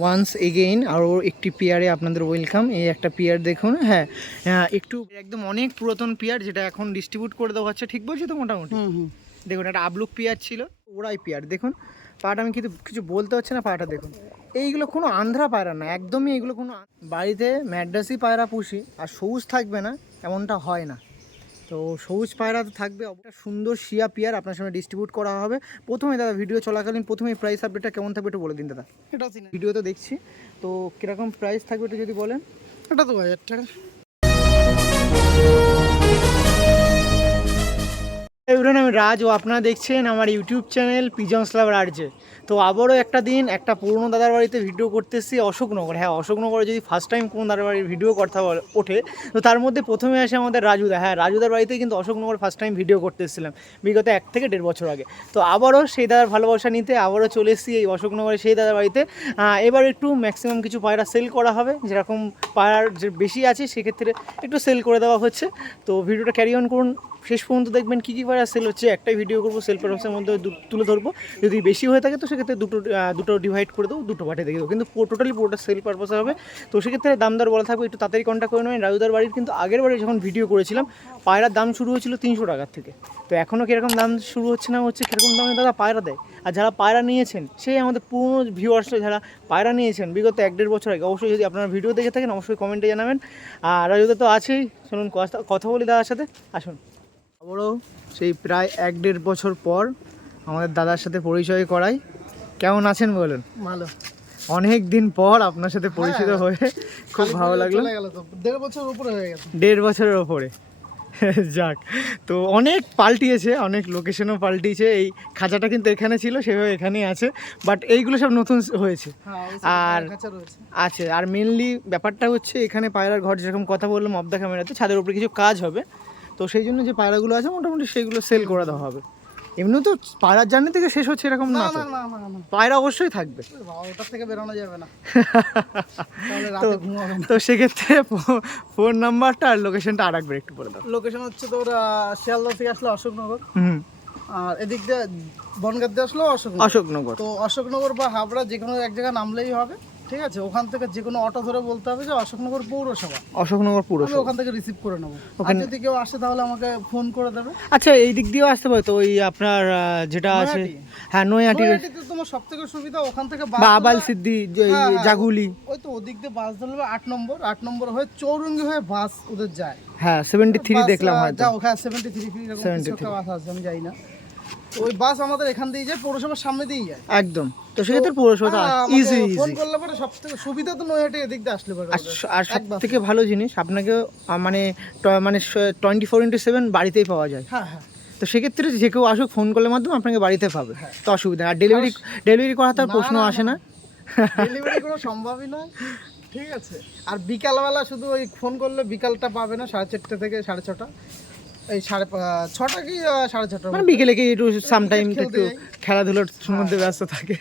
Once again আরও একটি পেয়ারে আপনাদের ওয়েলকাম এই একটা পেয়ার দেখুন হ্যাঁ। একটু একদম অনেক পুরাতন পেয়ার যেটা এখন ডিস্ট্রিবিউট করে দেওয়া হচ্ছে। ঠিক বলছি তো মোটামুটি? দেখুন একটা আবলুক পেয়ার ছিল ওরাই পেয়ার। দেখুন পাটা আমি কিন্তু কিছু বলতে হচ্ছে না পাটা দেখুন। এইগুলো কোনো আন্ধ্রা পায়রা না একদমই এগুলো কোনো বাড়িতে ম্যাড্রাসি পায়রা পুষি আর সবুজ থাকবে না এমনটা হয় না। তো সবুজ পায়রা তো থাকবে। একটা সুন্দর শিয়া পিয়ার আপনার সামনে ডিস্ট্রিবিউট করা হবে। প্রথমে দাদা ভিডিও চলাকালীন প্রথমে প্রাইস আপডেটটা কেমন থাকবে একটু বলে দিন দাদা। চিনি ভিডিও তো দেখছি। তো কীরকম প্রাইস থাকবে একটু যদি বলেন। এটা দু হাজার টাকা। এভরিওয়ান আমি রাজ ও আপনারা দেখছেন আমার ইউটিউব চ্যানেল পিজন্স লাভ রাজ্যে তো আবারও একটা দিন, একটা পুরনো দাদার বাড়িতে ভিডিও করতে এসেছি অশোকনগর। হ্যাঁ অশোকনগরে যদি ফার্স্ট টাইম কোনো দাদার বাড়ির ভিডিও কথা ওঠে, তো তার মধ্যে প্রথমে আসে আমাদের রাজুদা। হ্যাঁ রাজুদার বাড়িতে কিন্তু অশোকনগর ফার্স্ট টাইম ভিডিও করতে এসেছিলাম বিগত এক থেকে দেড় বছর আগে। তো আবারও সেই দাদার ভালোবাসা নিতে আবারও চলে এসেছি এই অশোকনগরে সেই দাদার বাড়িতে। এবার একটু ম্যাক্সিমাম কিছু পায়রা সেল করা হবে, যেরকম পায়রার যে বেশি আছে সেক্ষেত্রে একটু সেল করে দেওয়া হচ্ছে। তো ভিডিওটা ক্যারি অন করুন, শেষ পর্যন্ত দেখবেন কী কী পায়রা সেল হচ্ছে, একটাই ভিডিও করব সেল পারপাসের মধ্যে তুলে ধরবো। যদি বেশি হয়ে থাকে তো সেক্ষেত্রে দুটো দুটো ডিভাইড করে দেবো, দুটো পাঠিয়ে দেখে দেবো। কিন্তু টোটালি পুরোটা সেল পারপাসে হবে। তো সেক্ষেত্রে দামদার বলা থাকবে, একটু তাড়াতাড়ি কন্ট্যাক্ট করে নেবেন। রাজুদার বাড়ির কিন্তু আগের বাড়ি যখন ভিডিও করেছিলাম, পায়রার দাম শুরু হয়েছিল তিনশো টাকার থেকে। তো এখনও কীরকম দাম শুরু হচ্ছে না হচ্ছে, কীরকম দামে দাদা পায়রা দেয়? আর যারা পায়রা নিয়েছেন, সেই আমাদের পুরনো ভিউয়ার্সরা যারা পায়রা নিয়েছেন, বিগত এক দেড় বছর আগে, অবশ্যই যদি আপনারা ভিডিও দেখে থাকেন, অবশ্যই কমেন্টে জানাবেন। আর রাজুদা তো আছেই। শুনুন কথা কথা বলি দাদার সাথে। আসুন। আবারও সেই প্রায় এক দেড় বছর পর আমাদের দাদার সাথে পরিচয় করাই। কেমন আছেন বলুন? ভালো। অনেক দিন পর আপনার সাথে পরিচিত হ্যাঁ। হয়ে খুব ভালো লাগল। দেড় বছর উপরে হয়ে গেছে। দেড় বছরের ওপরে যাক তো অনেক পাল্টিয়েছে অনেক লোকেশনও পাল্টিয়েছে। এই খাঁচাটা কিন্তু এখানে ছিল সেভাবে এখানেই আছে। বাট এইগুলো সব নতুন হয়েছে। হ্যাঁ আর- আছে। আর মেনলি ব্যাপারটা হচ্ছে এখানে পায়রার ঘর যেরকম কথা বললাম অফ দ্য ক্যামেরাতে ছাদের উপরে কিছু কাজ হবে। তো সেই জন্য যে পায়রাগুলো আছে মোটামুটি সেইগুলো সেল করে দেওয়া হবে। এমনি তো পায়রার জার্নি থেকে শেষ হচ্ছে এরকম না না পায়রা অবশ্যই থাকবে। বাবা, ওটার থেকে বেরোনো যাবে না। তো সেক্ষেত্রে ফোন নাম্বারটা আর লোকেশনটা আর একবার একটু বলে দাও। লোকেশন হচ্ছে তোর আহ, শিয়ালদা থেকে আসলে অশোকনগর। হুম। আর এদিক দিয়ে বনগাঁ দিয়ে আসলেও অশোকনগর। অশোকনগর। তো অশোকনগর বা হাবড়া যে কোনো এক জায়গায় নামলেই হবে। ঠিক আছে ওখান থেকে যে কোনো অটো ধরে বলতে হবে যে অশোকনগর পৌরসভা। অশোকনগর পুরসভা। ওখান থেকে রিসিভ করে নেব। ওখানে- যদি কেউ আসে তাহলে আমাকে ফোন করে দেবে। আচ্ছা এই দিক দিয়েও আসতে পারে তো ওই আপনার যেটা আছে হ্যাঁ নৈহাটিতে তোমার সব থেকে সুবিধা ওখান থেকে বাস বা আবাল সিদ্ধি হ্যাঁ, হ্যাঁ, জাগুলি। ওই তো ওদিক দিয়ে বাস ধরলে আট নম্বর আট নম্বর হয়ে চৌরঙ্গি হয়ে বাস ওদের যায়। হ্যাঁ সেভেন্টি থ্রি দেখলাম হ্যাঁ সেভেন্টি থ্রি 73 বাস আছে আমি যাই না। ওই বাস আমাদের এখান দিয়ে যায় পৌরসভার সামনে দিয়ে যায়। একদম। তো সেক্ষেত্রে পৌরসভা ইজি ফোন করলে পরে সব থেকে সুবিধা তো নৈহাটি এদিক দিয়ে আসলে পরে আর সব থেকে ভালো জিনিস আপনাকে মানে মানে টোয়েন্টি ফোর ইন্টু সেভেন বাড়িতেই পাওয়া যায়। হ্যাঁ হ্যাঁ। তো সেক্ষেত্রে যে কেউ আসুক ফোন করলে মাধ্যমে আপনাকে বাড়িতে পাবে। তো অসুবিধা আর ডেলিভারি ডেলিভারি করা তো আর প্রশ্ন আসে না। ডেলিভারি কোনো সম্ভবই নয়। ঠিক আছে। আর বিকালবেলা শুধু ওই ফোন করলে বিকালটা পাবে না সাড়ে চারটে থেকে সাড়ে ছটা। এই সাড়ে ছটা কি সাড়ে ছটা মানে বিকেলে কি একটু সামটাইম একটু খেলাধুলোর মধ্যে ব্যস্ত থাকে।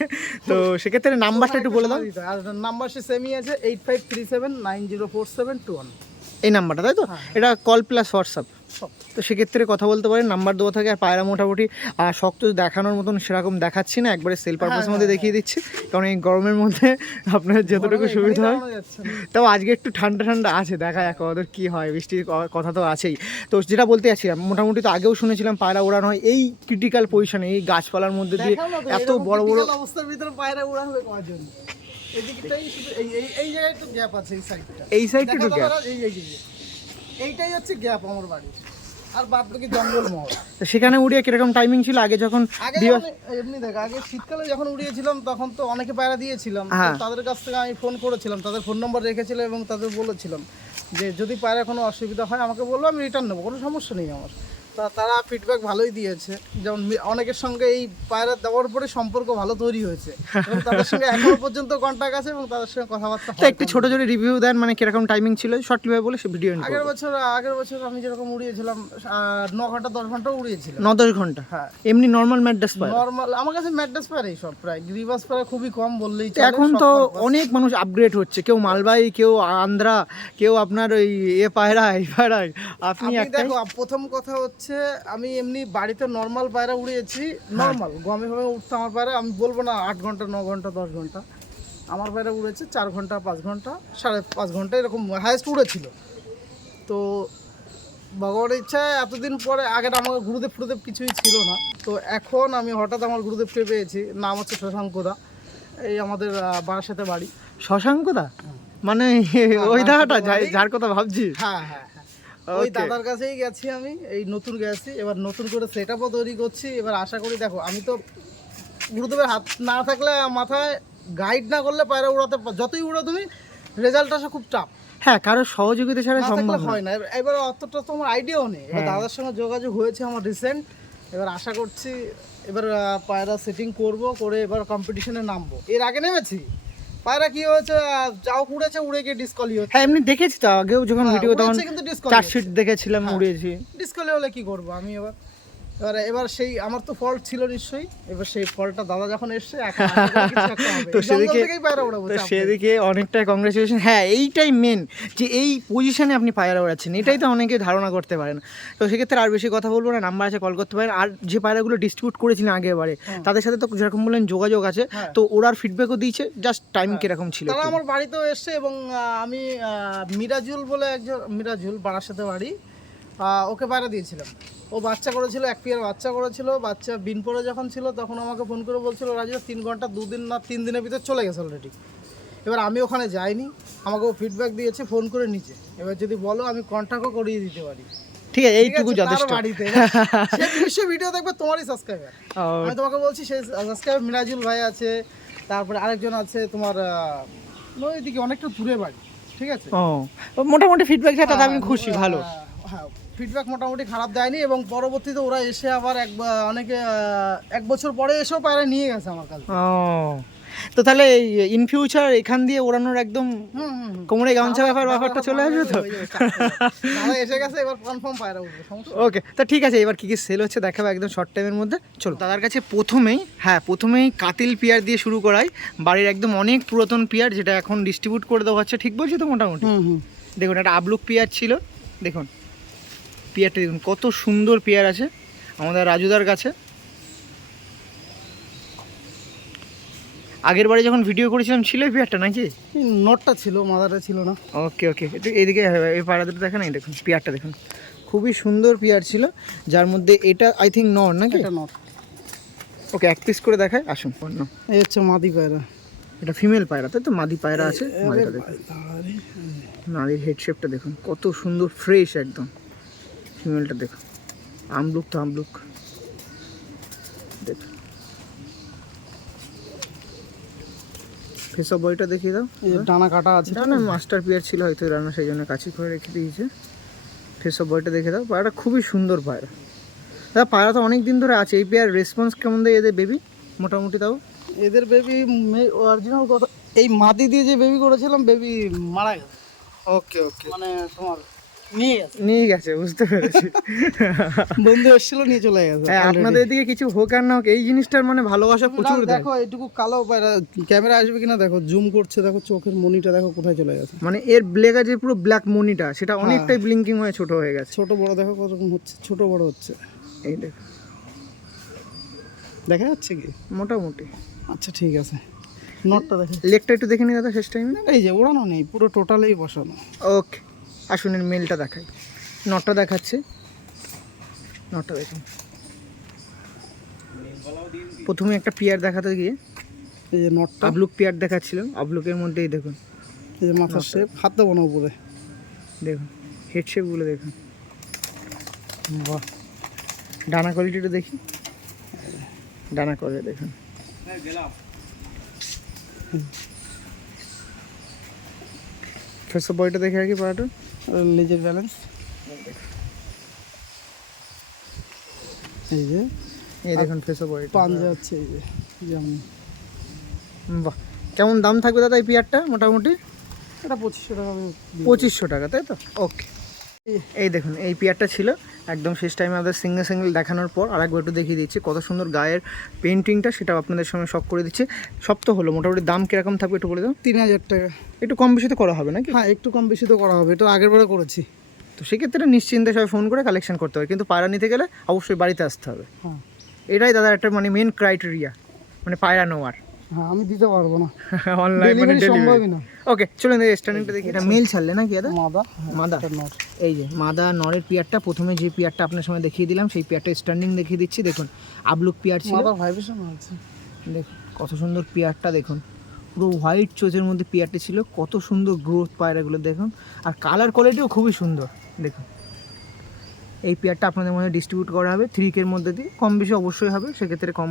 তো সেক্ষেত্রে নাম্বারটা একটু বলে দাও। আর নাম্বার সে সেমই আছে eight five three seven nine zero four seven two one এই নাম্বারটা তাই তো? এটা কল প্লাস হোয়াটসঅ্যাপ তো সেক্ষেত্রে কথা বলতে পারেন নাম্বার দেওয়া থাকে আর পায়রা মোটামুটি শক্ত দেখানোর মতন সেরকম দেখাচ্ছি না একবারে সেল পারপাসের মধ্যে দেখিয়ে দিচ্ছি কারণ এই গরমের মধ্যে আপনার যতটুকু সুবিধা হয়। তাও আজকে একটু ঠান্ডা ঠান্ডা আছে দেখা যাক ওদের কী হয় বৃষ্টির কথা তো আছেই। তো যেটা বলতে যাচ্ছিলাম মোটামুটি তো আগেও শুনেছিলাম পায়রা ওড়ানো হয় এই ক্রিটিক্যাল পজিশনে এই গাছপালার মধ্যে দিয়ে এত বড় বড় অবস্থার ভিতরে পায়রা উড়া হবে কজন এদিকটাই শুধু এই এই এই জায়গায় একটু গ্যাপ আছে এই সাইডটা এই সাইডটা গ্যাপ এই এই এই- এইটাই হচ্ছে গ্যাপ আমার বাড়ি। আর বাদ বাকি জঙ্গল মহল তো সেখানে উড়িয়ে কীরকম টাইমিং ছিল? আগে যখন আগে এমনি দেখ আগে শীতকালে যখন উড়িয়েছিলাম তখন তো অনেকে পায়রা দিয়েছিলাম। হ্যাঁ। তাদের কাছ থেকে আমি ফোন করেছিলাম তাদের ফোন নম্বর রেখেছিল এবং তাদের বলেছিলাম যে যদি পায়রা কোনো অসুবিধা হয় আমাকে বলল আমি রিটার্ন নেব। কোনো সমস্যা নেই আমার। তা তারা ফিডব্যাক ভালোই দিয়েছে। যেমন অনেকের সঙ্গে এই পায়রা দেওয়ার পরে সম্পর্ক ভালো তৈরি হয়েছে। এবং তাদের সঙ্গে এখনও পর্যন্ত কন্ট্যাক্ট আছে এবং তাদের সঙ্গে কথাবার্তা একটু ছোট ছোট রিভিউ দেন মানে কীরকম টাইমিং ছিল? শর্টলি ভাবে বলে সে ভিডিও আগের বছর আগের বছর আমি যেরকম উড়িয়েছিলাম ন ঘণ্টা দশ ঘণ্টা উড়িয়েছিলাম। ন দশ ঘণ্টা? হ্যাঁ। এমনি নর্মাল ম্যাড্রাস পায় নর্মাল আমার কাছে ম্যাড্রাস পারে সব প্রায়। গ্রিবাস পারে খুবই কম বললেই চলে, এখন তো অনেক মানুষ আপগ্রেড হচ্ছে। কেউ মালবাহী কেউ আন্ধ্রা কেউ আপনার ওই এ পায়রা এই পায়রা আপনি দেখো প্রথম কথা হচ্ছে আমি এমনি বাড়িতে নর্মাল পায়রা উড়িয়েছি হ্যাঁ। নর্মাল গমে গমে উঠতো আমার পায়রা আমি বলব না আট ঘণ্টা ন ঘণ্টা দশ ঘণ্টা। আমার বাইরে উড়েছে চার ঘণ্টা পাঁচ ঘণ্টা সাড়ে পাঁচ ঘণ্টা এরকম হায়েস্ট উড়েছিল। তো ভগবানের ইচ্ছায় এতদিন পরে আগের আমার গুরুদেব ফুরুদেব কিছুই ছিল না। তো এখন আমি হঠাৎ আমার গুরুদেব গুরুদেবকে পেয়েছি নাম হচ্ছে শশাঙ্কদা এই আমাদের বারাসাতে বাড়ি। শশাঙ্কদা? মানে ওই দাদাটা যার কথা ভাবছি হ্যাঁ হ্যাঁ হ্যাঁ। ওই দাদার কাছেই গেছি আমি এই নতুন গেছি এবার নতুন করে সেট তৈরি করছি এবার আশা করি দেখো আমি তো গুরুদেবের হাত না থাকলে মাথায় গাইড না করলে পায়রা উড়াতে যতই উড়ো তুমি রেজাল্ট আসা খুব টাফ হ্যাঁ কারোর সহযোগিতা ছাড়া সম্ভব হয় না। এবার- এবার অতটা তো আমার আইডিয়াও নেই। এবার হ্যাঁ। দাদার সঙ্গে যোগাযোগ হয়েছে আমার রিসেন্ট এবার আশা করছি এবার পায়রা সেটিং করব করে এবার কম্পিটিশনে নামবো। এর আগে নেমেছি? পায়রা কি হয়েছে? যাও উড়েছে উড়ে গিয়ে ডিসকলি হচ্ছে। হ্যাঁ এমনি দেখেছি তো আগেও যখন হ্যাঁ, ভিডিও তখন চার্জশিট কিন্তু disqualify চার সিট দেখেছিলাম উড়েছি। ডিসকলি হলে কি করব? আমি এবার এবার এবার সেই আমার তো ফল্ট ছিল নিশ্চয়ই। এবার সেই ফলটা দাদা যখন এসছে। তো সেদিকে তো সেদিকে অনেকটা কংগ্রেচুলেশন হ্যাঁ এইটাই মেন যে এই পজিশনে আপনি পায়রা ওড়াচ্ছেন এটাই তো অনেকে ধারণা করতে পারেন। তো সেক্ষেত্রে আর বেশি কথা বলব না নাম্বার আছে কল করতে পারেন। আর যে পায়রাগুলো ডিস্ট্রিবিউট করেছিলেন আগের বারে তাদের সাথে তো যেরকম বললেন যোগাযোগ আছে হ্যাঁ। তো ওরার ফিডব্যাকও দিয়েছে জাস্ট টাইম কীরকম ছিল তারা আমার বাড়িতেও এসছে এবং আমি মিরাজুল বলে একজন মিরাজুল বারাসাতে বাড়ি ওকে পায়রা দিয়েছিলাম। ও বাচ্চা করেছিল এক পিয়ার বাচ্চা করেছিল বাচ্চা বিন পরে যখন ছিল তখন আমাকে ফোন করে বলছিল রাজু তিন ঘণ্টা দুদিন না তিন দিনের ভিতর চলে গেছে অলরেডি এবার আমি ওখানে যাইনি আমাকে ও ফিডব্যাক দিয়েছে ফোন করে নিচে। এবার যদি বলো আমি কন্ট্যাক্টও করিয়ে দিতে পারি। ঠিক আছে এইটুকু যথেষ্ট। বাড়িতে সে ভিডিও দেখবে তোমারই সাবস্ক্রাইবার আমি তোমাকে বলছি সেই সাবস্ক্রাইবার মিরাজুল ভাই আছে তারপরে আরেকজন আছে তোমার ওইদিকে অনেকটা দূরে বাড়ি ঠিক আছে? ও মোটামুটি ফিডব্যাক আছে আমি খুশি ভালো। হ্যাঁ ফিডব্যাক মোটামুটি খারাপ দেয়নি এবং পরবর্তীতে ওরা এসে আবার এক অনেকে এক বছর পরে এসেও পায়রা নিয়ে গেছে আমার কাছে। ও। তো তাহলে ইন ফিউচার এখান দিয়ে ওড়ানোর একদম হুম হুম হুম। কোমরে গামছা ব্যাপার ব্যাপারটা চলে আসবে তো? এসে গেছে এবার কনফার্ম পায়রা উঠবে ওকে তা ঠিক আছে এবার কী কী সেল হচ্ছে দেখাবো একদম শর্ট টাইমের মধ্যে। চলো দাদার কাছে প্রথমেই হ্যাঁ প্রথমেই কাতিল পিয়ার দিয়ে শুরু করাই। বাড়ির একদম অনেক পুরাতন পিয়ার যেটা এখন ডিস্ট্রিবিউট করে দেওয়া হচ্ছে ঠিক বলছি তো মোটামুটি? দেখুন একটা আবলুক পিয়ার ছিল দেখুন। পিয়ারটা দেখুন কত সুন্দর পেয়ার আছে আমাদের রাজুদার কাছে। আগের বারে যখন ভিডিও করেছিলাম ছিল এই পিয়ারটা নাকি? নোটটা ছিল মাদারটা ছিল না। ওকে ওকে একটু এইদিকে এই পাড়া দুটো দেখেন এই দেখুন পেয়ারটা দেখুন। খুবই সুন্দর পেয়ার ছিল যার মধ্যে এটা আই থিঙ্ক নর নাকি? এটা নোট। ওকে এক পিস করে দেখায় আসুন। অন্য এই হচ্ছে মাদি পায়রা। এটা ফিমেল পায়রা তাই তো? মাদি পায়রা আছে মাদিটা দেখুন। নারীর হেড শেপটা দেখুন কত সুন্দর ফ্রেশ একদম। ফিমেলটা দেখো। আমলুক তো আমলুক দেখুন ফেসব বইটা দেখিয়ে দাও। ডানা কাটা আছে না মাস্টার পিয়ার ছিল হয়তো রান্না সেই জন্য কাছি করে রেখে দিয়েছে। ফেসব বইটা দেখে দাও। পায়রাটা খুবই সুন্দর পায়রা। দাদা পায়রা তো অনেক দিন ধরে আছে। এই পেয়ার রেসপন্স কেমন দেয় এদের বেবি মোটামুটি তাও? এদের বেবি অরিজিনাল কথা এই মাদি দিয়ে যে বেবি করেছিলাম বেবি মারা গেছে। ওকে ওকে মানে তোমার নিয়ে গেছে। নিয়ে গেছে বুঝতে পেরেছি। বন্ধু এসেছিল নিয়ে চলে গেছে হ্যাঁ আপনাদের দিকে কিছু হোক আর না হোক এই জিনিসটার মানে ভালোবাসা প্রচুর দেখো এটুকু কালো ক্যামেরা আসবে কিনা দেখো জুম করছে দেখো চোখের মনিটা দেখো কোথায় চলে গেছে। মানে এর ব্লেক আছে পুরো ব্ল্যাক মনিটা সেটা অনেকটাই ব্লিঙ্কিং হয়ে ছোট হয়ে গেছে। ছোট বড় দেখো কতরকম হচ্ছে ছোট বড় হচ্ছে। এই দেখ। দেখা যাচ্ছে কি? মোটামুটি। আচ্ছা ঠিক আছে। নটটা দেখে। লেগটা একটু দেখে নিই দাদা শেষ টাইমে এই যে ওড়ানো নেই পুরো টোটালেই বসানো। ওকে আসুন এর মেলটা দেখাই। নটটা দেখাচ্ছে। নটটা দেখুন। প্রথমে একটা পিয়ার দেখাতে গিয়ে এই যে নটটা। আবলুক পিয়ার দেখাচ্ছিল। আবলুকের মধ্যেই দেখুন। এই যে মাথার শেপ হাত দেবো না উপরে। দেখুন হেড শেপগুলো দেখুন। বাহ। ডানা কোয়ালিটিটা দেখি। ডানা করে দেখুন। ফেসব বয়টা দেখে রাখি পাড়াটা। লেজের ব্যালেন্স এই যে এই দেখুন ফেসও বয়টা পাঞ্জা হচ্ছে এই যে যেমন। বাহ কেমন দাম থাকবে দাদা এই পিয়ারটা মোটামুটি? এটা পঁচিশশো টাকা পঁচিশশো টাকা তাই তো? ওকে এই দেখুন এই পিয়ারটা ছিল। একদম শেষ টাইমে আমাদের সিঙ্গেল সিঙ্গেল দেখানোর পর আরেকবার একটু দেখিয়ে দিচ্ছি কত সুন্দর গায়ের পেন্টিংটা সেটাও আপনাদের সঙ্গে শখ করে দিচ্ছে। সব তো হলো মোটামুটি দাম কীরকম থাকবে একটু বলে দাও। তিন হাজার টাকা। একটু কম বেশি তো করা হবে নাকি? হ্যাঁ একটু কম বেশি তো করা হবে এটা আগের বারে করেছি। তো সেক্ষেত্রে নিশ্চিন্তে সবাই ফোন করে কালেকশন করতে হবে কিন্তু পায়রা নিতে গেলে অবশ্যই বাড়িতে আসতে হবে। হ্যাঁ। এটাই দাদা একটা মানে মেন ক্রাইটেরিয়া মানে পায়রা নেওয়ার। হ্যাঁ আমি দিতে পারব না। অনলাইন মানে সম্ভবই না। ওকে চলুন স্ট্যান্ডিংটা দেখি এটা মেল ছাড়লে নাকি দাদা? মাদা মাদা। নর। এই যে মাদা নরের পিয়ারটা প্রথমে যে পিয়ারটা আপনার সময় দেখিয়ে দিলাম সেই পিয়ারটা স্ট্যান্ডিং দেখিয়ে দিচ্ছি দেখুন আবলুক পিয়ার ছিল। মাদার ভাইব্রেশন আছে। দেখুন কত সুন্দর পিয়ারটা দেখুন পুরো হোয়াইট চোচের মধ্যে পিয়ারটা ছিল কত সুন্দর গ্রোথ পায়রাগুলো দেখুন আর কালার কোয়ালিটিও খুবই সুন্দর দেখুন। এই পেয়ারটা আপনাদের মধ্যে ডিস্ট্রিবিউট করা হবে থ্রি কের মধ্যে দিয়ে কম বেশি অবশ্যই হবে সেক্ষেত্রে কম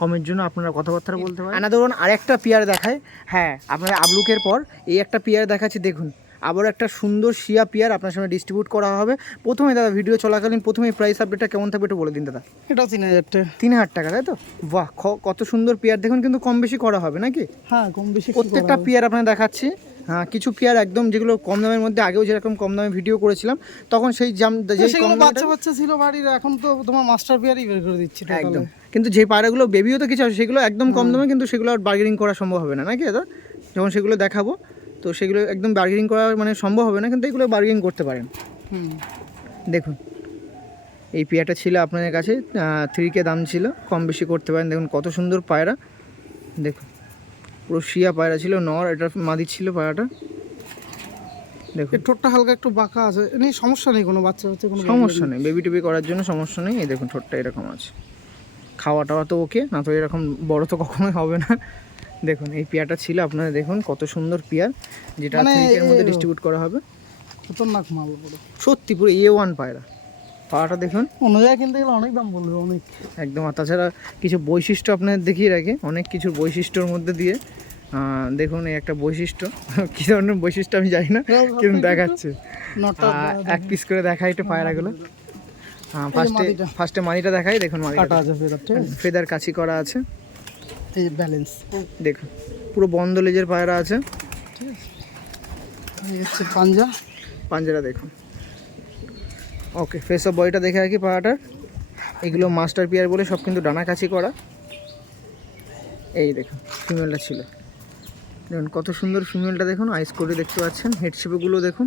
কমের জন্য আপনারা কথাবার্তা বলতে পারেন। আনা ধরুন আরেকটা পেয়ার দেখায়। হ্যাঁ আপনারা আবলুকের পর এই একটা পেয়ার দেখাচ্ছি দেখুন। আবার একটা সুন্দর শিয়া পেয়ার আপনার সামনে ডিস্ট্রিবিউট করা হবে। প্রথমে দাদা ভিডিও চলাকালীন প্রথমে প্রাইস আপডেটটা কেমন থাকবে একটু বলে দিন দাদা। এটা তিন হাজার টাকা। তিন হাজার টাকা তাই তো? বাহ কত সুন্দর পেয়ার। দেখুন কিন্তু কম বেশি করা হবে নাকি? হ্যাঁ কম বেশি প্রত্যেকটা। পেয়ার আপনার দেখাচ্ছি। হ্যাঁ কিছু পেয়ার একদম যেগুলো কম দামের মধ্যে আগেও যেরকম কম দামে ভিডিও করেছিলাম তখন সেই জাম যেই কম বাচ্চা বাচ্চা ছিল বাড়ির এখন তো তোমার মাস্টার পেয়ারই বের করে দিচ্ছি। একদম। কিন্তু যে পায়রাগুলো বেবিও তো কিছু আছে সেগুলো একদম কম দামে কিন্তু সেগুলো আর বার্গেনিং করা সম্ভব হবে না নাকি দাদা? যখন সেগুলো দেখাবো তো সেগুলো একদম বার্গেনিং করা মানে সম্ভব হবে না কিন্তু এগুলো বার্গেনিং করতে পারেন। দেখুন এই পেয়ারটা ছিল আপনাদের কাছে থ্রি কে দাম ছিল কম বেশি করতে পারেন দেখুন কত সুন্দর পায়রা। দেখুন। পুরো শিয়া পায়রা ছিল নর এটা মাদি ছিল পায়রাটা। দেখুন। ঠোঁটটা হালকা একটু বাঁকা আছে। নেই সমস্যা নেই কোনো বাচ্চা বাচ্চা কোনো সমস্যা নেই বেবি টেবি করার জন্য সমস্যা নেই। এই দেখুন ঠোঁটটা এরকম আছে। খাওয়া টাওয়া তো ওকে না তো এরকম বড় তো কখনোই হবে না। দেখুন এই পেয়ারটা ছিল আপনারা দেখুন কত সুন্দর পেয়ার যেটা মানে মধ্যে ডিস্ট্রিবিউট করা হবে। খতরনাক মাল সত্যি পুরো এ ওয়ান পায়রা। পায়রাটা দেখুন। অন্য জায়গায় কিনতে গেলে অনেক দাম বলবে অনেক। একদম আর তাছাড়া কিছু বৈশিষ্ট্য আপনাদের দেখিয়ে রাখে। অনেক কিছুর বৈশিষ্ট্যর মধ্যে দিয়ে দেখুন এই একটা বৈশিষ্ট্য। কী ধরনের বৈশিষ্ট্য আমি জানি না কিন্তু দেখাচ্ছে। এক পিস করে দেখাই একটু পায়রাগুলো ফার্স্টে ফার্স্টে মাদিটা দেখাই দেখুন কাটা আছে ফেদার কাছি করা আছে। এই ব্যালেন্স দেখুন পুরো বন্ধ লেজের পায়রা আছে। ঠিক আছে। পাঞ্জা। পাঞ্জারা দেখুন। ওকে ফেস অফ বডিটা দেখে রাখি পায়রাটার এগুলো মাস্টার পিয়ার বলে সব কিন্তু ডানা কাছি করা। এই দেখুন ফিমেলটা ছিল। দেখুন, কত সুন্দর ফিমেলটা দেখুন আইস করে দেখতে পাচ্ছেন হেডশিপগুলো দেখুন।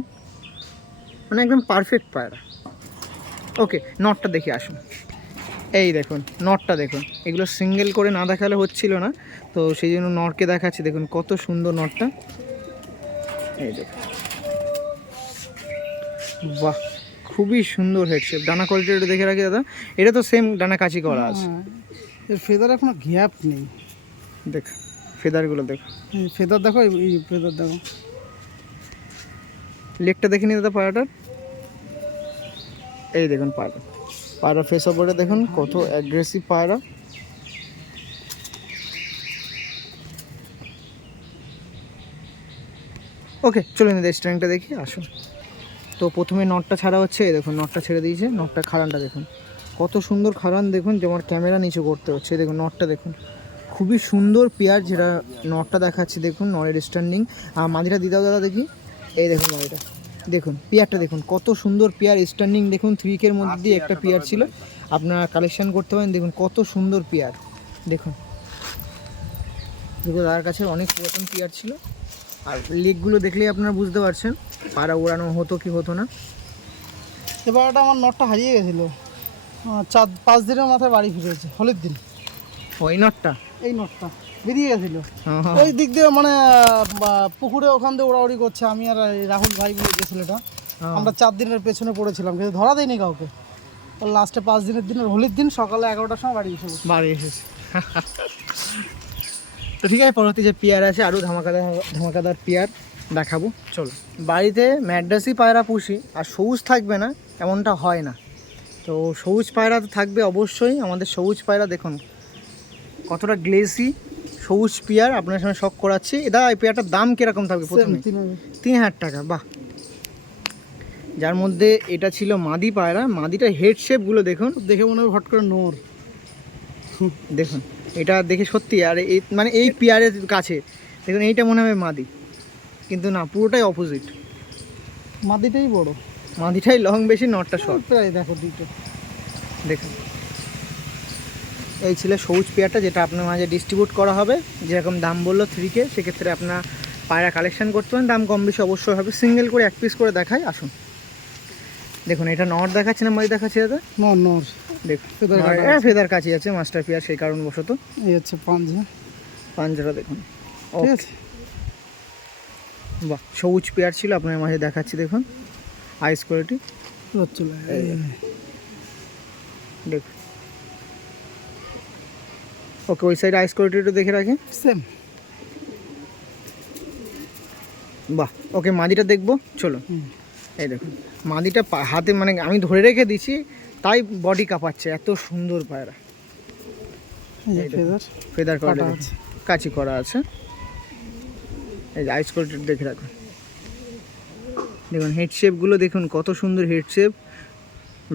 মানে একদম পারফেক্ট পায়রা ওকে নটটা দেখে আসুন। এই দেখুন নটটা দেখুন। এগুলো সিঙ্গেল করে না দেখালে হচ্ছিল না। তো সেই জন্য নটকে দেখাচ্ছি, দেখুন কত সুন্দর নটটা এই দেখুন। বাহ খুবই সুন্দর হেডশেপ ডানা কোয়ালিটি দেখে রাখি দাদা। এটা তো সেম ডানা কাচি করা আছে। হ্যাঁ, এর ফেদার এখনও গ্যাপ নেই। দেখ ফেদারগুলো দেখ। এই ফেদার দেখো এই- ফেদার দেখো। লেগটা দেখে নি দাদা পায়রাটার এই দেখুন পায়রা পায়রা ফেস ওপরে দেখুন কত অ্যাগ্রেসিভ পায়রা ওকে চলুন স্ট্যান্ডটা দেখি আসুন। তো প্রথমে নটটা ছাড়া হচ্ছে দেখুন নটটা ছেড়ে দিয়েছে নটটা খারানটা দেখুন। কত সুন্দর খারান দেখুন, যে আমার ক্যামেরা নিচে করতে হচ্ছে দেখুন নটটা দেখুন। খুবই সুন্দর পেয়ার যেটা নটটা দেখাচ্ছে, দেখুন নরের স্ট্যান্ডিং আর মাদিটা দিদাও দাদা দেখি, এই দেখুন মাদিটা দেখুন, পেয়ারটা দেখুন, কত সুন্দর পেয়ার স্ট্যান্ডিং দেখুন থ্রি কের মধ্যে দিয়ে একটা পেয়ার ছিল। আপনারা কালেকশন করতে পারেন, দেখুন কত সুন্দর পেয়ার। দেখুন। দেখুন দাদার কাছে অনেক পুরাতন পেয়ার ছিল। আর লেগগুলো দেখলেই আপনারা বুঝতে পারছেন পাড়া উড়ানো হতো কি হতো না। এবার এটা আমার নটটা হারিয়ে গেছিল। চার পাঁচ দিনের মাথায় বাড়ি ফিরেছে হোলির দিন। ওই নটটা? এই নটটা বেরিয়ে গেছিল। হ্যাঁ। ওই দিক দিয়ে মানে পুকুরে ওখান দিয়ে ওড়াউড়ি করছে আমি আর রাহুল ভাই মিলে যে ছেলেটা হ্যাঁ। আমরা চার দিনের পেছনে পড়েছিলাম কিন্তু ধরা দেয়নি কাউকে। লাস্টে পাঁচ দিনের দিনের হোলির দিন সকালে এগারোটার সময় বাড়ি এসে। বাড়ি এসেছে। তো ঠিক আছে পরবর্তী যে পেয়ার আছে আরও ধামাকাদার ধামাকাদার পেয়ার দেখাবো। চলো। বাড়িতে ম্যাড্রাসি পায়রা পুষি আর সবুজ থাকবে না এমনটা হয় না। তো সবুজ পায়রা তো থাকবে অবশ্যই আমাদের সবুজ পায়রা দেখুন কতটা গ্লেসি সবুজ পেয়ার আপনার সঙ্গে শখ করাচ্ছি। এটা এই পেয়ারটার দাম কীরকম থাকবে প্রথমে? তিন হাজার। তিন হাজার টাকা বাহ। যার মধ্যে এটা ছিল মাদি পায়রা মাদিটা হেড শেপগুলো দেখুন দেখে মনে হয় হট করে নোর। দেখুন। এটা দেখে সত্যি আর এই মানে এই পেয়ারের কাছে দেখুন এইটা মনে হবে মাদি। কিন্তু না পুরোটাই অপোজিট মাদিটাই বড়। মাদিটাই লং বেশি নটটা শর্ট প্রায় দেখো দুটো। দেখুন। এই ছিল সবুজ পেয়ারটা যেটা আপনার মাঝে ডিস্ট্রিবিউট করা হবে। যেরকম দাম বলল থ্রিকে সেক্ষেত্রে আপনার পায়রা কালেকশন করতে পারেন। দাম কম বেশি অবশ্যই হবে। সিঙ্গেল করে এক পিস করে দেখাই আসুন। দেখুন এটা নট দেখাচ্ছে না মাদি দেখাচ্ছে দাদা নর নর ফেদার হ্যাঁ ফেদার কাছে আছে মাস্টার পেয়ার সেই কারণবশত। এই হচ্ছে পাঞ্জা পাঞ্জারা দেখুন। ঠিক আছে। বাহ সবুজ পেয়ার ছিল আপনার মাঝে দেখাচ্ছি দেখুন। Ice quality. চলে দেখুন ওকে ওই সাইডে আইস কোয়ালিটিটা দেখে রাখেন সেম বাহ ওকে মাদিটা দেখব চলো এই দেখুন মাদিটা হাতে মানে আমি ধরে রেখে দিছি তাই বডি কাঁপাচ্ছে এত সুন্দর পায়রা। ফেদার করা আছে। কাচি করা আছে। এই যে আইস কোয়ালিটি দেখে রাখুন। দেখুন হেড শেপগুলো দেখুন কত সুন্দর হেড শেপ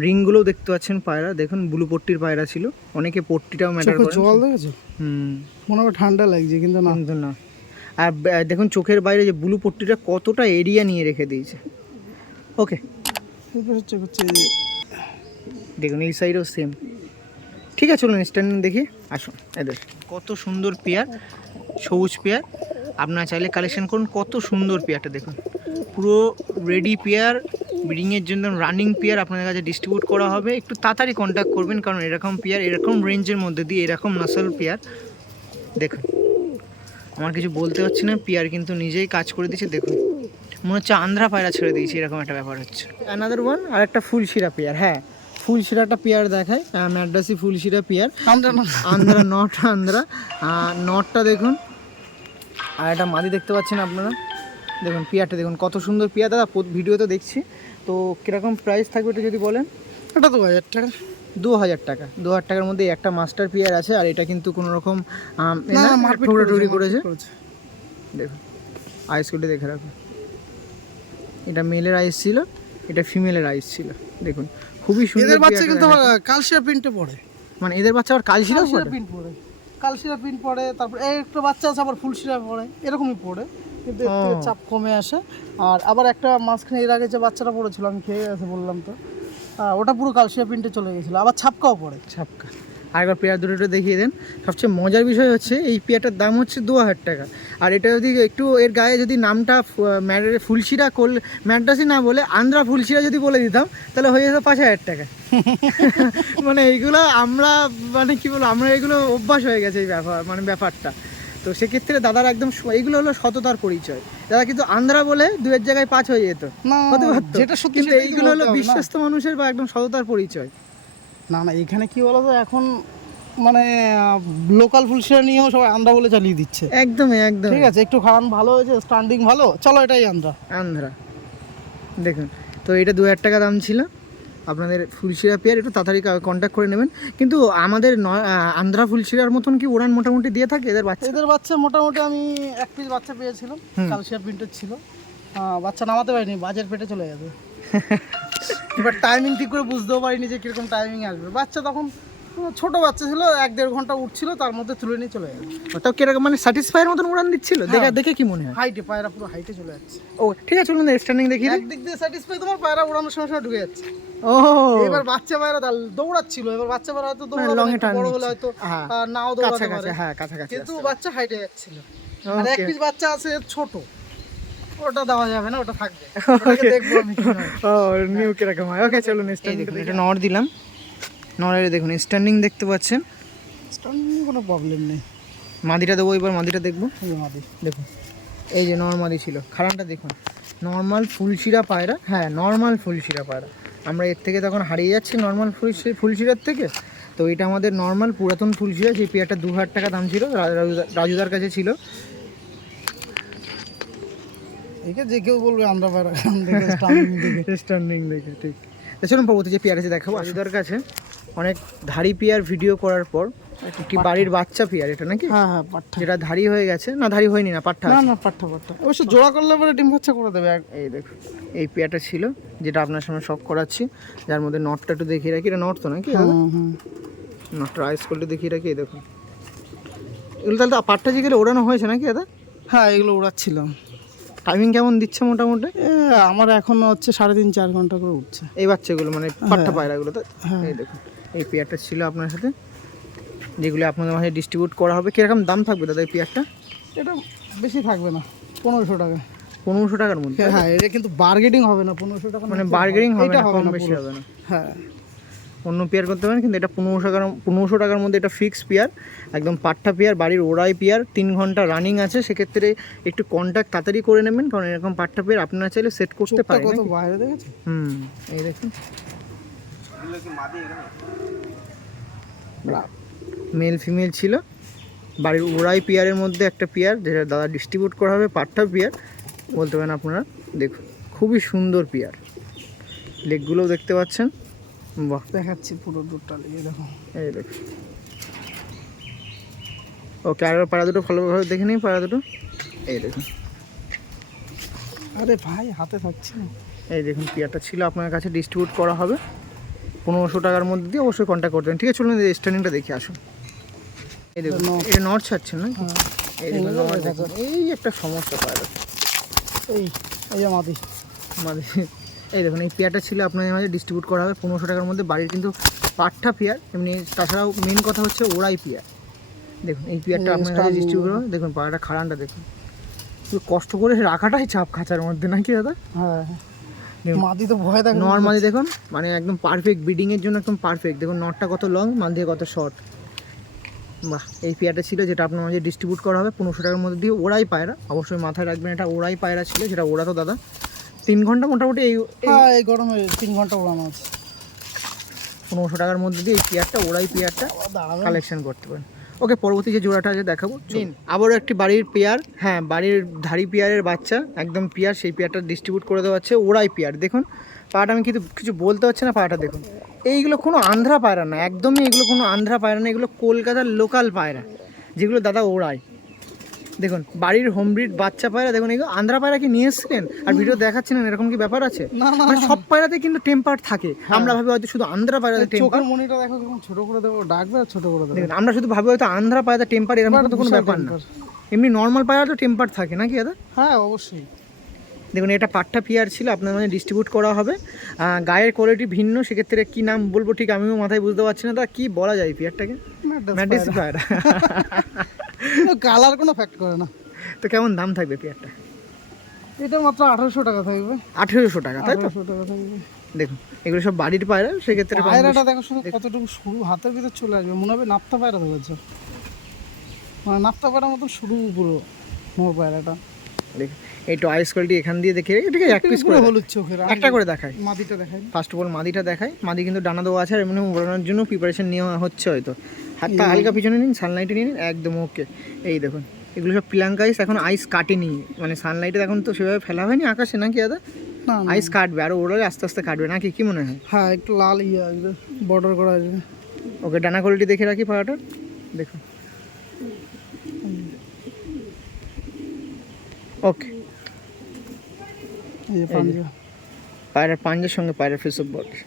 রিংগুলো দেখতে পাচ্ছেন পায়রা দেখুন ব্লু পট্টির পায়রা ছিল। অনেকে পট্টিটাও ম্যাটার করে জল দেখেছ? হুম। মনে হয় ঠান্ডা লাগছে কিন্তু না। কিন্তু না। আর দেখুন চোখের বাইরে যে ব্লু পট্টিটা কতটা এরিয়া নিয়ে রেখে দিয়েছে। ওকে হচ্ছে হচ্ছে দেখুন, এই সাইডও সেম ঠিক আছে, চলুন স্ট্যান্ডিং দেখি। আসুন এদের কত সুন্দর পেয়ার সবুজ পেয়ার আপনারা চাইলে কালেকশন করুন, কত সুন্দর পেয়ারটা দেখুন। পুরো রেডি পেয়ার ব্রিডিংয়ের জন্য রানিং পেয়ার আপনাদের কাছে ডিস্ট্রিবিউট করা হবে। একটু তাড়াতাড়ি কন্ট্যাক্ট করবেন, কারণ এরকম পেয়ার এরকম রেঞ্জের মধ্যে দিয়ে এরকম নাসল পেয়ার দেখুন, আমার কিছু বলতে হচ্ছে না পেয়ার কিন্তু নিজেই কাজ করে দিচ্ছে দেখুন। মনে হচ্ছে আন্ধ্রা পায়রা ছেড়ে দিয়েছি, এরকম একটা ব্যাপার হচ্ছে। অ্যানাদার ওয়ান আর একটা ফুলশিরা পেয়ার হ্যাঁ। ফুলশিরাটা পেয়ার দেখায় ম্যাড্রাসি ফুলশিরা পেয়ার। আমরা না আন্ধ্রা নট আন্ধ্রা আর নটটা দেখুন। আর একটা মাদি দেখতে পাচ্ছেন আপনারা? দেখুন পেয়ারটা দেখুন কত সুন্দর পেয়ার। দাদা ভিডিও তো দেখছি। তো কীরকম প্রাইস থাকবে এটা যদি বলেন? এটা দু হাজার টাকা। দু হাজার টাকা। দু হাজার টাকার মধ্যে একটা মাস্টার পেয়ার আছে আর এটা কিন্তু কোনো রকম ঠোকরাঠুরি করেছে করেছে। দেখুন আইসগুলো দেখে রাখুন। এটা মেলের আইস ছিল এটা ফিমেলের আইস ছিল। দেখুন খুবই সুন্দর এদের বাচ্চা কিন্তু কালশিয়া প্রিন্টে পড়ে। মানে এদের বাচ্চা আবার কালশিরা পড়ে? প্রিন্ট পড়ে। কালশিরা প্রিন্ট পড়ে তারপর একটা বাচ্চা আছে আবার ফুলশিরা পড়ে এরকমই পড়ে। কিন্তু। চাপ কমে আসে। আর আবার একটা মাঝখানে এর আগে যে বাচ্চাটা পড়েছিল আমি খেয়ে গেছে বললাম তো ওটা পুরো কালশিয়া প্রিন্টে চলে গেছিল আবার ছাপকাও পড়ে। ছাপকা। আরেকবার পেয়ার দুটো দেখিয়ে দেন। সবচেয়ে মজার বিষয় হচ্ছে এই পেয়ারটার দাম হচ্ছে দু হাজার টাকা। আর এটা যদি একটু এর গায়ে যদি নামটা ফুলশিরা কোল ম্যাড্রাসি না বলে আন্ধ্রা ফুলশিরা যদি বলে দিতাম তাহলে হয়ে যেত পাঁচ হাজার টাকা। মানে এইগুলো আমরা মানে কি বলব আমরা এগুলো অভ্যাস হয়ে গেছে এই ব্যাপার মানে ব্যাপারটা। তো সেক্ষেত্রে দাদার একদম এইগুলো হলো সততার পরিচয়। দাদা কিন্তু আন্ধ্রা বলে দুয়ের জায়গায় পাঁচ হয়ে যেত। হতে পারতো। যেটা সত্যি এইগুলো হলো। বিশ্বস্ত মানুষের বা একদম সততার পরিচয়। না না এখানে কি বলতো এখন মানে লোকাল ফুলশিরা নিয়েও সবাই আন্দ্রা বলে চালিয়ে দিচ্ছে। একদমই একদম ঠিক আছে একটু খারান ভালো হয়েছে স্ট্যান্ডিং ভালো। চলো এটাই আন্দ্রা আন্ধ্রা। দেখুন তো এটা দু হাজার টাকা দাম ছিল। আপনাদের ফুলশিরা পেয়ার একটু তাড়াতাড়ি কন্ট্যাক্ট করে নেবেন। কিন্তু আমাদের আন্ধ্রা ফুলশিরার মতন কি ওরান মোটামুটি দিয়ে থাকে এদের বাচ্চা? এদের বাচ্চা মোটামুটি আমি এক পিস বাচ্চা পেয়েছিলাম কালশিয়া প্রিন্টের ছিল। বাচ্চা নামাতে পারিনি বাজের পেটে চলে যাবে। এবার টাইমিং ঠিক করে বুঝতেও পারিনি যে কীরকম টাইমিং আসবে। বাচ্চা তখন ছোট বাচ্চা ছিল এক দেড় ঘণ্টা উঠছিল তার মধ্যে তুলে নিয়ে চলে যাবে ওটাও কীরকম মানে স্যাটিসফাইয়ের মতন উড়ান দিচ্ছিল? দেখে দেখে কি মনে হয়? হাইটে পায়রা পুরো হাইটে চলে যাচ্ছে। ও ঠিক আছে চলুন স্ট্যান্ডিং দিই একদিক দিয়ে স্যাটিসফাই তোমার পায়রা উড়ানোর সময় সময় ঢুকে যাচ্ছে। ও। এবার বাচ্চা পায়রা দৌড়াচ্ছিল এবার বাচ্চা পায়রা হয়তো দৌড়াবে long না, এ একটু টান বড় হলে। হয়তো হ্যাঁ। নাও দৌড়াতে পারে। হ্যাঁ কাছাকাছি কিন্তু বাচ্চা হাইটে যাচ্ছিল। আর এক পিস বাচ্চা আছে ছোট। ওটা দেওয়া যাবে না ওটা থাকবে। দেখব আমি ও নিউ কীরকম হয়। ওকে চলুন স্ট্যান্ডিং এটা নর দিলাম। নরের দেখুন স্ট্যান্ডিং দেখতে পাচ্ছেন। Standing কোনো প্রবলেম নেই। মাদিটা দেবো এবার মাদিটা দেখব। এই যে মাদি। দেখুন এই যে নর্মালি ছিল। খারানটা দেখুন নর্মাল ফুলশিরা পায়রা হ্যাঁ নর্মাল ফুলশিরা পায়রা। আমরা এর থেকে তখন হারিয়ে যাচ্ছি নর্মাল ফুলশি ফুলশিরার থেকে। তো এটা আমাদের নর্মাল পুরাতন ফুলশিরা সেই পেয়ারটা দু হাজার টাকা দাম ছিল রাজুদা- রাজুদার কাছে ছিল। যে কেউ বলবে আমরা পায়রা খান দেখে। স্ট্যান্ডিং দেখে ঠিক। চলুন পরবর্তী যে পেয়ার আছে দেখাবো রাজুদার কাছে। অনেক ধাড়ি পেয়ার ভিডিও করার পর কি বাড়ির বাচ্চা পেয়ার এটা নাকি? হ্যাঁ হ্যাঁ পাঠা যেটা ধাড়ি হয়ে গেছে। না ধাড়ি হয়নি না পাঠা না। না পাঠা পাঠা অবশ্য জোড়া করলে পরে ডিম বাচ্চা করে দেবে। এই দেখুন এই পেয়ারটা ছিল যেটা আপনার সামনে শখ করাচ্ছি। যার মধ্যে নটটা একটু দেখিয়ে রাখি। এটা নট তো নাকি হুম, হুম। নটটা আইস করলে দেখিয়ে রাখি এই দেখুন। এগুলো তাহলে পাট্টা জিগেলে ওড়ানো হয়েছে নাকি দাদা? হ্যাঁ এগুলো উড়াচ্ছিলাম টাইমিং কেমন দিচ্ছে মোটামুটি? আমার এখন হচ্ছে সাড়ে তিন চার ঘণ্টা করে উঠছে। এই বাচ্চাগুলো মানে পাট্টা পায়রাগুলো তো? হ্যাঁ। এই দেখুন। এই পেয়ারটা ছিল আপনার সাথে যেগুলো আপনাদের মাঝে ডিস্ট্রিবিউট করা হবে। কীরকম দাম থাকবে দাদা এই পেয়ারটা? এটা বেশি থাকবে না পনেরোশো টাকা। পনেরোশো টাকার মধ্যে? হ্যাঁ এটা কিন্তু বার্গেটিং হবে না পনেরোশো টাকা মানে বার্গেনিং হবে না কম বেশি হবে না। হ্যাঁ। অন্য পেয়ার করতে পারেন কিন্তু এটা পনেরোশো টাকার পনেরোশো টাকার মধ্যে এটা ফিক্স পেয়ার একদম পাট্টা পেয়ার বাড়ির ওড়াই পেয়ার তিন ঘণ্টা রানিং আছে সেক্ষেত্রে একটু কন্ট্যাক্ট তাড়াতাড়ি করে নেবেন কারণ এরকম পাট্টা পেয়ার আপনারা চাইলে সেট করতে পারেন হুম এই দেখুন। মেল ফিমেল ছিল। বাড়ির ওড়াই পেয়ারের মধ্যে একটা পেয়ার যেটা দাদা ডিস্ট্রিবিউট করা হবে পাট্টা পেয়ার। বলতে পারেন আপনারা দেখুন খুবই সুন্দর পেয়ার। লেগগুলোও দেখতে পাচ্ছেন। বাহ। দেখাচ্ছি পুরো দুধটা লেগে দেখো এই দেখুন। ওকে আর পাড়া দুটো ভালোভাবে দেখে নিই পাড়া দুটো। এই দেখুন। আরে ভাই হাতে থাকছে না। এই দেখুন পেয়ারটা ছিল আপনার কাছে ডিস্ট্রিবিউট করা হবে। পনেরোশো টাকার মধ্যে দিয়ে অবশ্যই কন্ট্যাক্ট করবেন ঠিক আছে চলুন স্ট্যান্ডিংটা দেখে আসুন। এই দেখুন এটা নট। ছাড়ছেন না হ্যাঁ। এই দেখুন এই একটা সমস্যা পায়রা এই এই যে মাদি। আমাদের এই দেখুন এই পেয়ারটা ছিল আপনাদের মাঝে ডিস্ট্রিবিউট করা হবে পনেরোশো টাকার মধ্যে। বাড়ির কিন্তু পাট্টা পেয়ার এমনি তাছাড়াও মেন কথা হচ্ছে ওড়াই পেয়ার দেখুন এই পেয়ারটা আপনার কাছে ডিস্ট্রিবিউট করা দেখুন পাড়াটা খাড়ানটা দেখুন। কষ্ট করে রাখাটাই চাপ খাঁচার মধ্যে নাকি দাদা? হ্যাঁ। মাদি তো ভয় থাকে নর্মালি দেখুন মানে একদম পারফেক্ট ব্রিডিংয়ের জন্য একদম পারফেক্ট দেখুন নটটা কত লং মাল দিয়ে কত শর্ট বাহ এই পেয়ারটা ছিল যেটা আপনার মাঝে ডিস্ট্রিবিউট করা হবে পনেরোশো টাকার মধ্যে দিয়ে ওড়াই পায়রা। অবশ্যই মাথায় রাখবেন এটা ওড়াই পায়রা ছিল যেটা ওড়া তো দাদা। তিন ঘণ্টা মোটামুটি এই এই হ্যাঁ এই গরমে তিন ঘণ্টা উড়ানো আছে। পনেরোশো টাকার মধ্যে দিয়ে এই পেয়ারটা ওড়াই পেয়ারটা কালেকশন করতে পারেন। ওকে পরবর্তী যে জোড়াটা আছে দেখাবো। নিন আবারও একটি বাড়ির পেয়ার। হ্যাঁ বাড়ির ধাড়ি পেয়ারের বাচ্চা একদম পেয়ার সেই পেয়ারটা ডিস্ট্রিবিউট করে দেওয়া হচ্ছে। ওরাই পেয়ার। দেখুন পাটা আমি কিন্তু কিছু বলতে হচ্ছে না পাটা দেখুন। এইগুলো কোনো আন্ধ্রা পায়রা না একদমই এগুলো কোনো আন্ধ্রা পায়রা না এগুলো কলকাতার লোকাল পায়রা যেগুলো দাদা ওড়ায় দেখুন বাড়ির হোম ব্রিড বাচ্চা পায়রা দেখুন এগুলো আন্ধ্রা পায়রা কি নিয়ে এসছেন আর ভিডিও দেখাচ্ছেন এরকম কি ব্যাপার আছে? মানে সব পায়রাতে কিন্তু টেম্পার থাকে। আমরা ভাবি হয়তো শুধু আন্ধ্রা পায়রাতে টেম্পার মনিটা দেখো কেমন ছোট করে দেবো ডাকবে ছোট করে দেবো। দেখুন আমরা শুধু ভাবি হয়তো আন্ধ্রা পায়রা টেম্পার এরকম তো কোনো ব্যাপার না। এমনি নর্মাল পায়রা তো টেম্পার থাকে নাকি দাদা? হ্যাঁ অবশ্যই। দেখুন এটা পাট্টা পিয়ার ছিল আপনার মানে ডিস্ট্রিবিউট করা হবে। গায়ের কোয়ালিটি ভিন্ন সেক্ষেত্রে কি নাম বলব ঠিক আমিও মাথায় বুঝতে পারছি না দাদা কি বলা যায় পিয়ারটাকে? ম্যাডিস পায়রা। কালার কোনো ফ্যাক্ট করে না। তো কেমন দাম থাকবে পিয়ারটা? এটা মাত্র আঠারোশো টাকা থাকবে। আঠেরোশো টাকা তাই তো? টাকা থাকবে। দেখুন এগুলো সব বাড়ির পায়রা সেক্ষেত্রে পায়রাটা দেখো শুধু কতটুকু সরু হাতের ভিতর চলে আসবে মনে হবে নাপ্তা পায়রা ধরেছে মানে নাপ্তা পায়রার মতো সরু পুরো মোর পায়রাটা। এই টয়েস কোয়ালিটি এখান দিয়ে দেখে এটাকে এক পিস করে হলুদ চোখের একটা করে দেখাই। মাদিটা দেখাই। ফার্স্ট অফ অল মাদিটা দেখাই। মাদি কিন্তু ডানা দেওয়া আছে আর এমনি উড়ানোর জন্য প্রিপারেশন নেওয়া হচ্ছে হয়তো। হাতটা হালকা পিছনে নিন সানলাইটে নিয়ে নিন একদম ওকে এই দেখুন এগুলো সব পিলাঙ্কা আইস এখন আইস কাটেনি। মানে সানলাইটে এখন তো সেভাবে ফেলা হয়নি আকাশে নাকি দাদা। আইস কাটবে আর ওড়ালে আস্তে আস্তে কাটবে নাকি কি মনে হয়? হ্যাঁ একটু লাল ইয়ে আসবে বর্ডার করা আসবে। ওকে ডানা কোয়ালিটি দেখে রাখি পাড়াটা দেখুন। ওকে পায়রার পাঞ্জার সঙ্গে পায়রার ফেস অফ বডি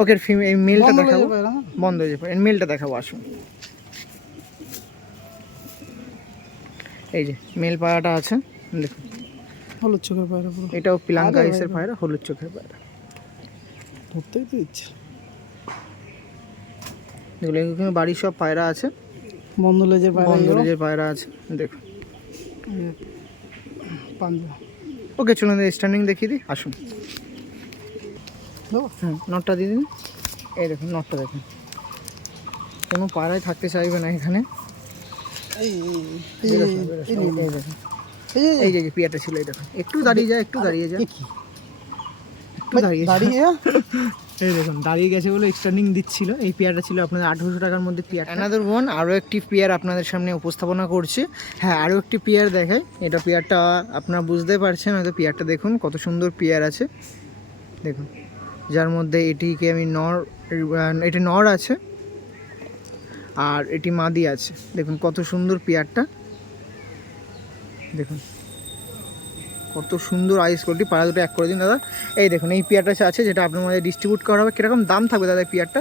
ওকে এই মেলটা দেখাবো? বন্ধ হয়ে যাবে। মেলটা দেখাবো আসুন। এই যে মেল পায়রাটা আছে দেখুন। হলুদ চোখের পায়রা পুরো। এটাও পিলাঙ্কা আইসের পায়রা। হলুদ চোখের পায়রা। ধরতেই তো ইচ্ছে। এগুলো এখানে বাড়ির সব পায়রা আছে। বন্ধ লেজের পায়রা বন্ধ লেজের পায়রা আছে দেখুন। পাঞ্জা। ওকে চলুন স্ট্যান্ডিং দেখিয়ে দিই আসুন। দেবো হুম নটটা দিয়ে দিন। এই দেখুন নটটা দেখুন। কোনো পায়রায় থাকতে চাইবে না এখানে। এই যে পিয়াটা ছিল এই দেখুন। একটু দাঁড়িয়ে যায় একটু দাঁড়িয়ে যায়। একটু দাঁড়িয়ে দাঁড়িয়ে এই দেখুন দাঁড়িয়ে গেছে বলে এক্সটেন্ডিং দিচ্ছিল। এই পেয়ারটা ছিল আপনাদের আঠেরোশো টাকার মধ্যে পেয়ার অ্যানাদার ওয়ান আরও একটি পেয়ার আপনাদের সামনে উপস্থাপনা করছে। হ্যাঁ আরও একটি পেয়ার দেখায় এটা পেয়ারটা আপনারা বুঝতে পারছেন হয়তো পেয়ারটা দেখুন কত সুন্দর পেয়ার আছে। দেখুন। যার মধ্যে এটিকে আমি নর এটি নর আছে আর এটি মাদি আছে। দেখুন কত সুন্দর পেয়ারটা। দেখুন কত সুন্দর আইস কোটি পাড়া দুটো এক করে দিন, দাদা। এই দেখুন, এই পেয়ারটা আছে যেটা আপনার মধ্যে ডিস্ট্রিবিউট করা হবে। কীরকম দাম থাকবে, দাদা পিয়ারটা?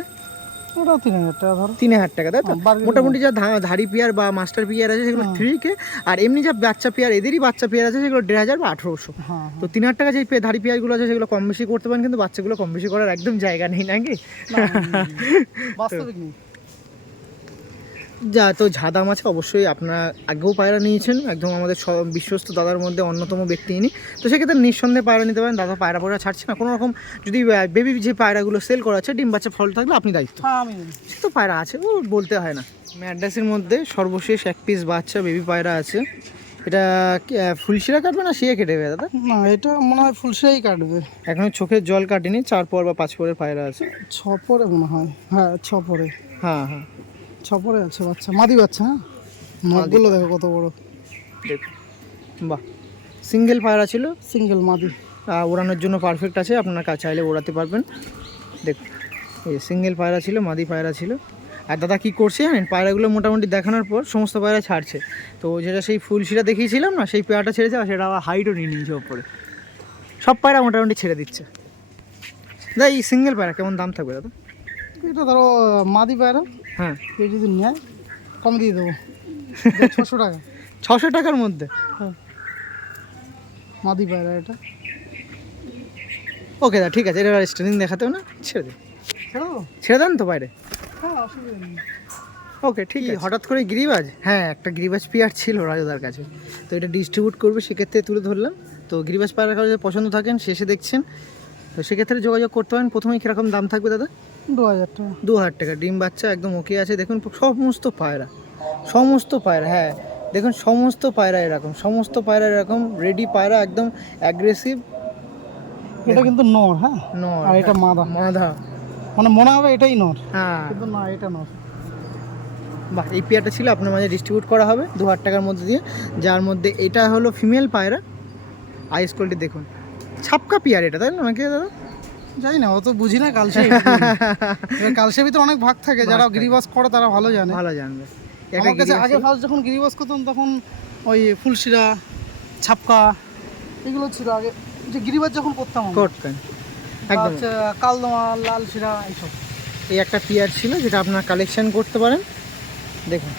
তিন হাজার টাকা ধরো। তিন হাজার টাকা তাই তো? হ্যাঁ, মোটামুটি যা ধারি পেয়ার বা মাস্টার পিয়ার আছে সেগুলো থ্রি কে আর এমনি যা বাচ্চা পিয়ার এদেরই বাচ্চা পিয়ার আছে সেগুলো দেড় হাজার বা আঠেরোশো। হ্যাঁ তো তিন হাজার টাকা যে পে- ধাড়ি পিয়ারগুলো আছে সেগুলো কম বেশি করতে পারেন কিন্তু বাচ্চাগুলো কম বেশি করার একদম জায়গা নেই নাকি? বাস্তবিক নেই। যা তো যা দাম আছে অবশ্যই আপনারা আগেও পায়রা নিয়েছেন একদম আমাদের সব বিশ্বস্ত দাদার মধ্যে অন্যতম ব্যক্তি ইনি। তো সেক্ষেত্রে নিঃসন্দেহে পায়রা নিতে পারেন দাদা পায়রা পায়রা ছাড়ছে না। কোনো রকম যদি বেবি যে পায়রাগুলো সেল করা আছে ডিম বাচ্চা ফল থাকলে আপনি দায়িত্ব। হ্যাঁ সে তো পায়রা আছে ও বলতে হয় না। ম্যাড্রাসের মধ্যে সর্বশেষ এক পিস বাচ্চা বেবি পায়রা আছে। এটা ফুলশিরা কাটবে না শিয়ে কেটে দাদা? না এটা মনে হয় ফুলসাই কাটবে। এখনও চোখের জল কাটেনি চার পর বা পাঁচ পরের পায়রা আছে। ছ পরে মনে হয়। হ্যাঁ ছ পরে। হ্যাঁ হ্যাঁ। ছ পরে আছে বাচ্চা মাদি বাচ্চা হ্যাঁ? নখগুলো দেখো কত বড়। বাহ। সিঙ্গেল পায়রা ছিল? সিঙ্গেল মাদি। ওড়ানোর জন্য পারফেক্ট আছে আপনার কাছে চাইলে ওড়াতে পারবেন। দেখ এই সিঙ্গেল পায়রা ছিল মাদি পায়রা ছিল। আর দাদা কি করছে জানেন? পায়রাগুলো মোটামুটি দেখানোর পর সমস্ত পায়রা ছাড়ছে। তো যেটা সেই ফুলশিরা দেখিয়েছিলাম না সেই পেয়ারটা ছেড়েছে আর সেটা আবার হাইটও নিয়ে নিয়েছে ওপরে। সব পায়রা মোটামুটি ছেড়ে দিচ্ছে। দাদা এই সিঙ্গেল পায়রা কেমন দাম থাকবে দাদা? এটা ধরো মাদি পায়রা। হ্যাঁ। কেউ যদি নেয় কম দিয়ে দেবো। ছশো টাকা। ছশো টাকার মধ্যে? মাদি পায়রা এটা। ওকে দাদা ঠিক আছে এটা স্ট্রেনিং দেখাতেও না ছেড়ে দিন ছেড়ে দেন তো বাইরে। হ্যাঁ অসুবিধা নেই। ওকে ঠিক আছে। হঠাৎ করে গিরিবাজ? হ্যাঁ একটা গিরিবাজ পেয়ার ছিল রাজুদার কাছে। তো এটা ডিস্ট্রিবিউট করবে সেক্ষেত্রে তুলে ধরলাম। তো গিরিবাজ পায়রা কারও যদি পছন্দ থাকেন শেষে দেখছেন। তো সেক্ষেত্রে যোগাযোগ করতে পারেন। প্রথমেই কীরকম দাম থাকবে দাদা? দু হাজার টাকা। দু হাজার টাকা ডিম বাচ্চা একদম ওকে আছে। দেখুন সমস্ত পায়রা সমস্ত পায়রা হ্যাঁ দেখুন সমস্ত পায়রা এরকম সমস্ত পায়রা এরকম রেডি পায়রা একদম অ্যাগ্রেসিভ এটা কিন্তু নর হ্যাঁ? নর আর এটা মাদা। মাদা। মানে মনে হবে এটাই নর। হ্যাঁ। কিন্তু না এটা নর। বাহ এই পেয়ারটা ছিল আপনার মাঝে ডিস্ট্রিবিউট করা হবে দু হাজার টাকার মধ্যে দিয়ে। যার মধ্যে এটা হলো ফিমেল পায়রা। আইস কোয়ালিটি দেখুন। ছাপকা পেয়ার এটা তাই না? আমাকে দাদা? জানি না অত বুঝি না কালসে কালসে ভিতরে অনেক ভাগ থাকে যারা গিরিবাস করে তারা ভালো জানে। ভালো জানবে। আমার কাছে আগে ফার্স্ট যখন গিরিবাস করতাম তখন ওই ফুলশিরা ছাপকা এগুলো ছিল আগে। যে গিরিবাস যখন করতাম। করতেন। একদম। কালদমা লাল শিরা এইসব। এই একটা পেয়ার ছিল যেটা আপনার কালেকশন করতে পারেন। দেখুন।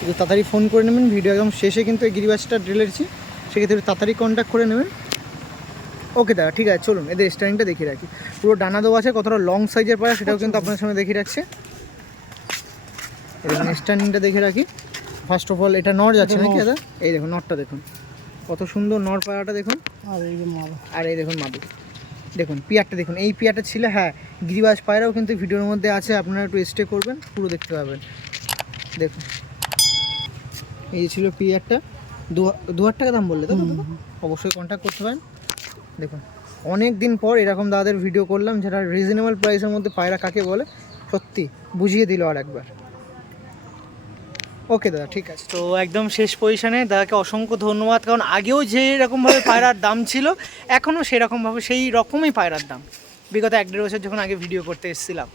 একটু তাড়াতাড়ি ফোন করে নেবেন ভিডিও একদম শেষে কিন্তু এই গিরিবাসটা ড্রিলেছি সেক্ষেত্রে তাড়াতাড়ি কন্ট্যাক্ট করে নেবেন। ওকে দাদা ঠিক আছে চলুন এদের স্টাইলটা দেখিয়ে রাখি। পুরো ডানা দেওয়া আছে কতটা লং সাইজের পায়রা সেটাও কিন্তু আপনার সামনে দেখিয়ে রাখছে। এদের স্ট্যান্ডিংটা দেখে রাখি। ফার্স্ট অফ অল এটা নর যাচ্ছে নাকি দাদা? এই দেখুন নরটা দেখুন। কত সুন্দর নর পায়রাটা দেখুন। আর এই যে আর এই দেখুন মাদু দেখুন পিয়ারটা দেখুন। এই পিয়ারটা ছিল হ্যাঁ গিরিবাজ পায়রাও কিন্তু ভিডিওর মধ্যে আছে আপনারা একটু স্টে করবেন পুরো দেখতে পাবেন। দেখুন। এই যে ছিল পিয়ারটা। দু দু হাজার টাকা দাম বললে তো অবশ্যই কন্ট্যাক্ট করতে পারেন। দেখুন, অনেক দিন পর এরকম দাদাদের ভিডিও করলাম, যেটা রিজনেবল প্রাইসের মধ্যে পায়রা কাকে বলে, সত্যি বুঝিয়ে দিল আর একবার। ওকে দাদা, ঠিক আছে। তো একদম শেষ পজিশনে দাদাকে অসংখ্য ধন্যবাদ, কারণ আগেও যে রকমভাবে পায়রার দাম ছিল, এখনও সেরকমভাবে সেই রকমই পায়রার দাম। বিগত এক দেড় বছর যখন আগে ভিডিও করতে এসেছিলাম।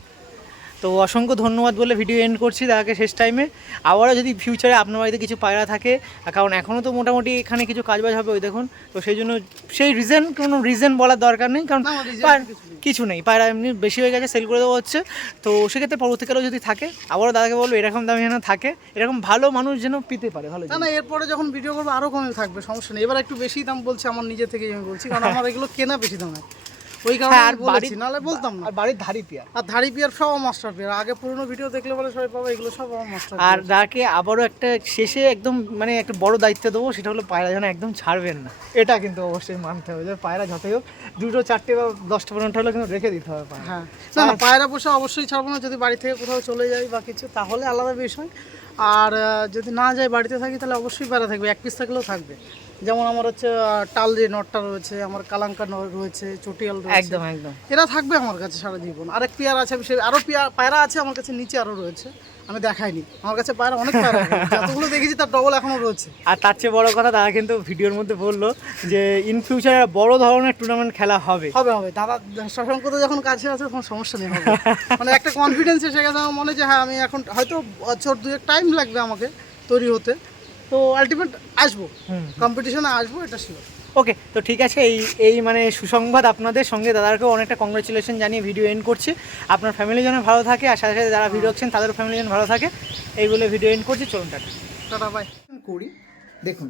তো অসংখ্য ধন্যবাদ বলে ভিডিও এন্ড করছি দাদাকে শেষ টাইমে আবারও যদি ফিউচারে আপনার বাড়িতে কিছু পায়রা থাকে কারণ এখনও তো মোটামুটি এখানে কিছু কাজবাজ হবে ওই দেখুন। তো সেই জন্য সেই রিজন কোনো রিজন বলার দরকার নেই কারণ কিছু নেই। পায়রা এমনি বেশি হয়ে গেছে সেল করে দেওয়া হচ্ছে। তো সেক্ষেত্রে পরবর্তীকালেও যদি থাকে আবারও দাদাকে বলব এরকম দামে যেন থাকে এরকম ভালো মানুষ যেন পেতে পারে ভালো না না এরপরে যখন ভিডিও করব আরও কমে থাকবে সমস্যা নেই। এবার একটু বেশি দাম বলছে আমার নিজে থেকে আমি বলছি কারণ আমার এগুলো কেনা বেশি দামে ওই কারণে হ্যাঁ, আর বলেছি বাড়ির- নাহলে বলতাম না। আর বাড়ির ধারি পেয়ার। আর পিয়ার সব মাস্টার পিয়ার। আগে পুরনো ভিডিও দেখলে বলে সবাই পাবে এগুলো সব আমার মাস্টার আর আবারও একটা শেষে একদম মানে একটা বড় দায়িত্ব দেবো সেটা হলো পায়রা যেন একদম ছাড়বেন না। এটা কিন্তু অবশ্যই মানতে হবে যে পায়রা যতই হোক দুটো চারটে বা দশটা পনেরোটা হলে কিন্তু রেখে দিতে হবে পায়রা। হ্যাঁ। না না পায়রা পোষা অবশ্যই ছাড়বো না যদি বাড়ি থেকে কোথাও চলে যাই বা কিছু তাহলে আলাদা বিষয়। আর যদি না যাই বাড়িতে থাকি তাহলে অবশ্যই পায়রা থাকবে এক পিস থাকলেও থাকবে। যেমন আমার হচ্ছে টাল যে নটটা রয়েছে আমার কালাঙ্কা নট রয়েছে চটিয়াল রয়েছে। একদম একদম। এরা থাকবে আমার কাছে সারা জীবন। আরেক পেয়ার আছে আমি সে- আরও পেয়ার পায়রা আছে আমার কাছে নিচে আরও রয়েছে। আমি দেখাইনি। আমার কাছে পায়রা অনেক পায়রা। যতগুলো দেখেছি তার ডবল এখনও রয়েছে। আর তার চেয়ে বড় কথা দাদা কিন্তু ভিডিওর মধ্যে বলল যে ইন ফিউচারে বড় ধরনের টুর্নামেন্ট খেলা হবে। হবে হবে। দাদা শশাঙ্ক তো যখন কাছে আছে তখন সমস্যা নেই হবে। মানে একটা কনফিডেন্স এসে গেছে আমার মনে যে হ্যাঁ আমি এখন হয়তো বছর দুয়েক টাইম লাগবে আমাকে তৈরি হতে। তো আলটিমেট আসব। হুম। কম্পিটিশনে আসব এটা ছিল ওকে তো ঠিক আছে এই এই মানে সুসংবাদ আপনাদের সঙ্গে। দাদাকেও অনেকটা কংগ্রেচুলেশন জানিয়ে ভিডিও এন্ড করছি। আপনার ফ্যামিলি যেন ভালো থাকে আর সাথে সাথে যারা ভিডিও দেখছেন তাদেরও ফ্যামিলি যেন ভালো থাকে। এইগুলো ভিডিও এন্ড করছি চলুন টাটা। টাটা বাই করি। দেখুন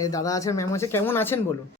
এই দাদা আছে ম্যাম আছে কেমন আছেন বলুন?